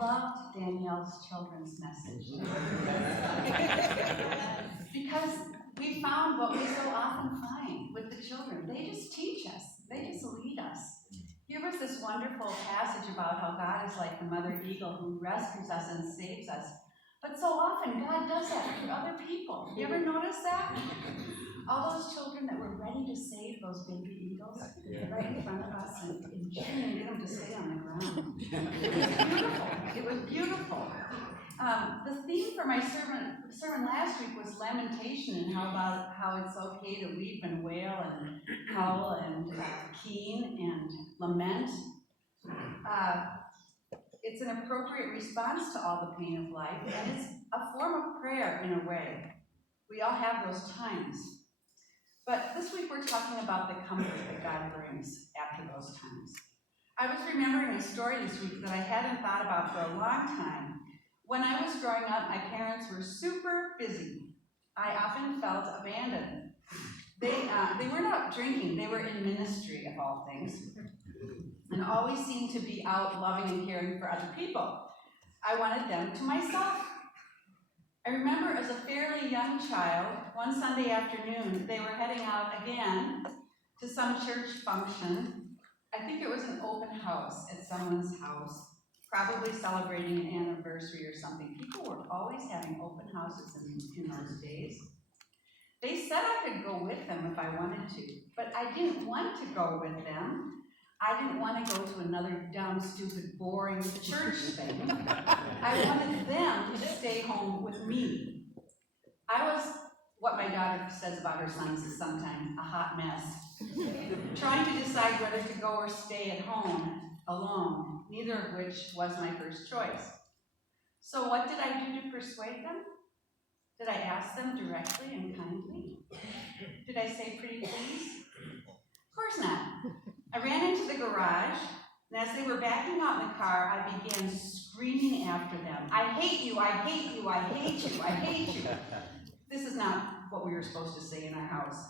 loved Danielle's children's message. Because we found what we so often find with the children. They just teach us. They just lead us. Here was this wonderful passage about how God is like the mother eagle who rescues us and saves us. But so often God does that through other people. You ever notice that? All those children that were ready to save those baby eagles right in front of us and trying to get them to stay on the ground. It was beautiful. It was beautiful. The theme for my sermon last week was lamentation and how it's okay to weep and wail and howl and keen and lament. It's an appropriate response to all the pain of life, and it's a form of prayer in a way. We all have those times. But this week we're talking about the comfort that God brings after those times. I was remembering a story this week that I hadn't thought about for a long time. When I was growing up, my parents were super busy. I often felt abandoned. They were not drinking, they were in ministry of all things, and always seemed to be out loving and caring for other people. I wanted them to myself. I remember as a fairly young child, one Sunday afternoon, they were heading out again to some church function. I think it was an open house at someone's house, probably celebrating an anniversary or something. People were always having open houses in those days. They said I could go with them if I wanted to, but I didn't want to go with them. I didn't want to go to another dumb, stupid, boring church thing. I wanted them to stay home with me. I was, what my daughter says about her sons is sometimes, a hot mess. Trying to decide whether to go or stay at home alone, neither of which was my first choice. So what did I do to persuade them? Did I ask them directly and kindly? Did I say pretty please? Of course not. I ran into the garage, and as they were backing out in the car, I began screaming after them. I hate you, I hate you, I hate you, I hate you. This is not what we were supposed to say in our house.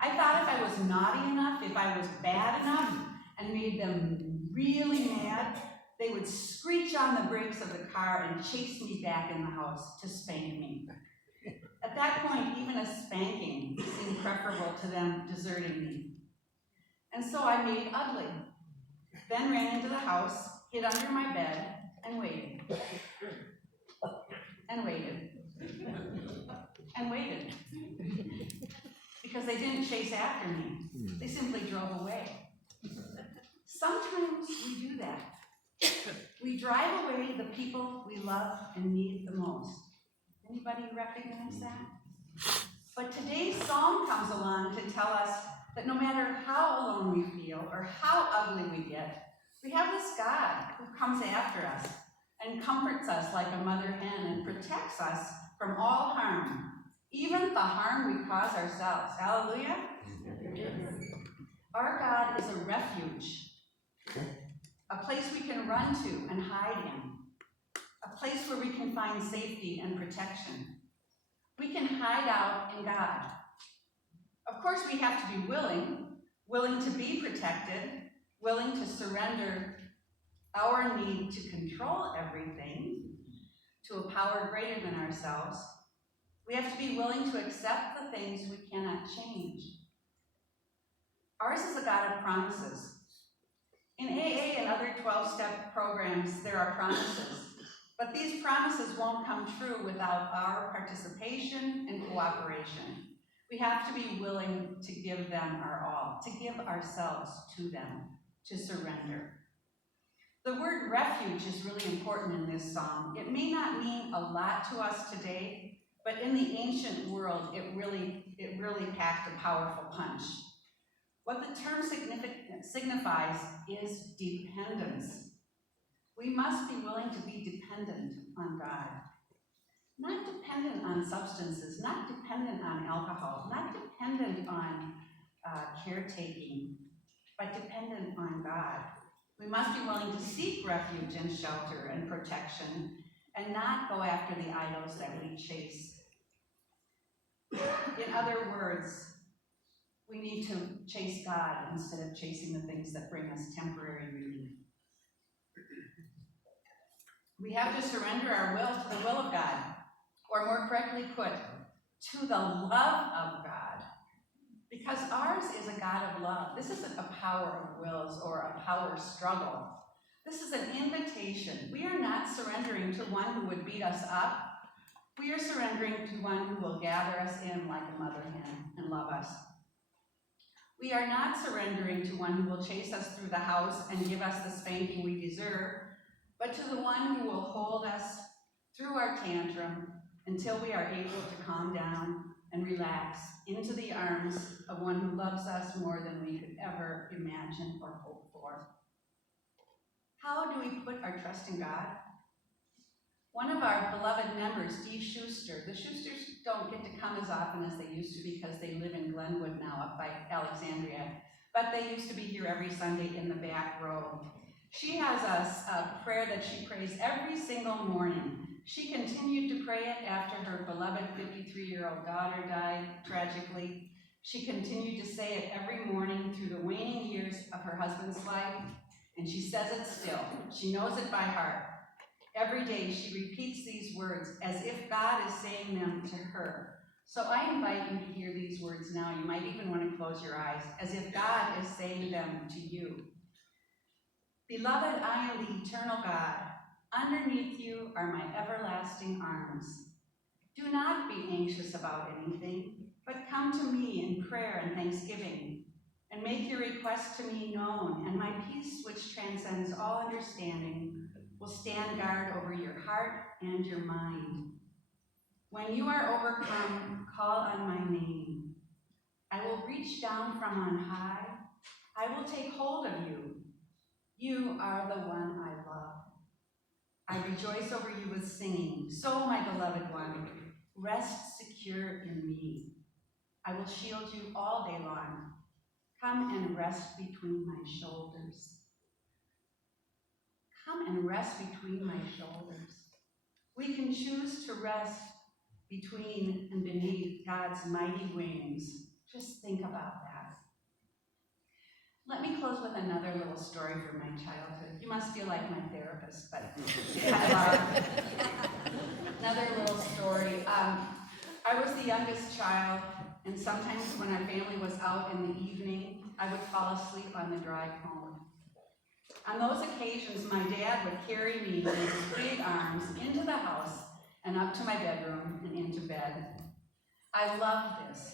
I thought if I was naughty enough, if I was bad enough, and made them really mad, they would screech on the brakes of the car and chase me back in the house to spank me. At that point, even a spanking seemed preferable to them deserting me. And so I made ugly, then ran into the house, hid under my bed, and waited. And waited. And waited. Because they didn't chase after me. They simply drove away. Sometimes we do that. We drive away the people we love and need the most. Anybody recognize that? But today's psalm comes along to tell us that no matter how alone we feel or how ugly we get, we have this God who comes after us and comforts us like a mother hen and protects us from all harm, even the harm we cause ourselves. Hallelujah? Our God is a refuge, a place we can run to and hide in, a place where we can find safety and protection. We can hide out in God. Of course, we have to be willing to be protected, willing to surrender our need to control everything to a power greater than ourselves. We have to be willing to accept the things we cannot change. Ours is a God of promises. In AA and other 12-step programs, there are promises. But these promises won't come true without our participation and cooperation. We have to be willing to give them our all, to give ourselves to them, to surrender. The word refuge is really important in this psalm. It may not mean a lot to us today, but in the ancient world, it really packed a powerful punch. What the term signifies is dependence. We must be willing to be dependent on God. Not dependent on substances, not dependent on alcohol, not dependent on caretaking, but dependent on God. We must be willing to seek refuge and shelter and protection and not go after the idols that we chase. In other words, we need to chase God instead of chasing the things that bring us temporary relief. We have to surrender our will to the will of God, or more correctly put, to the love of God. Because ours is a God of love. This isn't a power of wills or a power struggle. This is an invitation. We are not surrendering to one who would beat us up. We are surrendering to one who will gather us in like a mother hen and love us. We are not surrendering to one who will chase us through the house and give us the spanking we deserve, but to the one who will hold us through our tantrum until we are able to calm down and relax into the arms of one who loves us more than we could ever imagine or hope for. How do we put our trust in God? One of our beloved members, Dee Schuster, the Schusters don't get to come as often as they used to because they live in Glenwood now up by Alexandria, but they used to be here every Sunday in the back row. She has a prayer that she prays every single morning. She continued to pray it after her beloved 53-year-old daughter died tragically. She continued to say it every morning through the waning years of her husband's life, and she says it still. She knows it by heart. Every day she repeats these words as if God is saying them to her. So I invite you to hear these words now. You might even want to close your eyes, as if God is saying them to you. Beloved, I am the eternal God. Underneath you are my everlasting arms. Do not be anxious about anything, but come to me in prayer and thanksgiving, and make your request to me known, and my peace, which transcends all understanding, will stand guard over your heart and your mind. When you are overcome, call on my name. I will reach down from on high. I will take hold of you. You are the one I love. I rejoice over you with singing. So, my beloved one, rest secure in me. I will shield you all day long. Come and rest between my shoulders. Come and rest between my shoulders. We can choose to rest between and beneath God's mighty wings. Just think about that. Let me close with another little story from my childhood. You must feel like my therapist, but another little story. I was the youngest child, and sometimes when our family was out in the evening, I would fall asleep on the drive home. On those occasions, my dad would carry me in his big arms into the house and up to my bedroom and into bed. I loved this.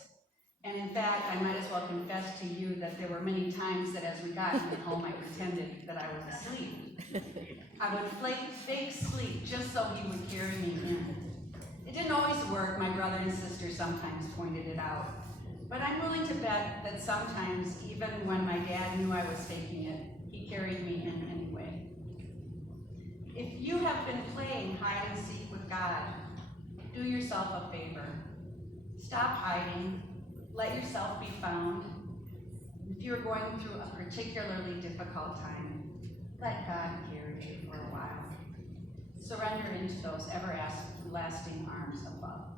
And in fact, I might as well confess to you that there were many times that as we got home, I pretended that I was asleep. I would fake sleep just so he would carry me in. It didn't always work. My brother and sister sometimes pointed it out. But I'm willing to bet that sometimes, even when my dad knew I was faking it, he carried me in anyway. If you have been playing hide and seek with God, do yourself a favor. Stop hiding. Let yourself be found. If you're going through a particularly difficult time, let God carry you for a while. Surrender into those everlasting arms of love.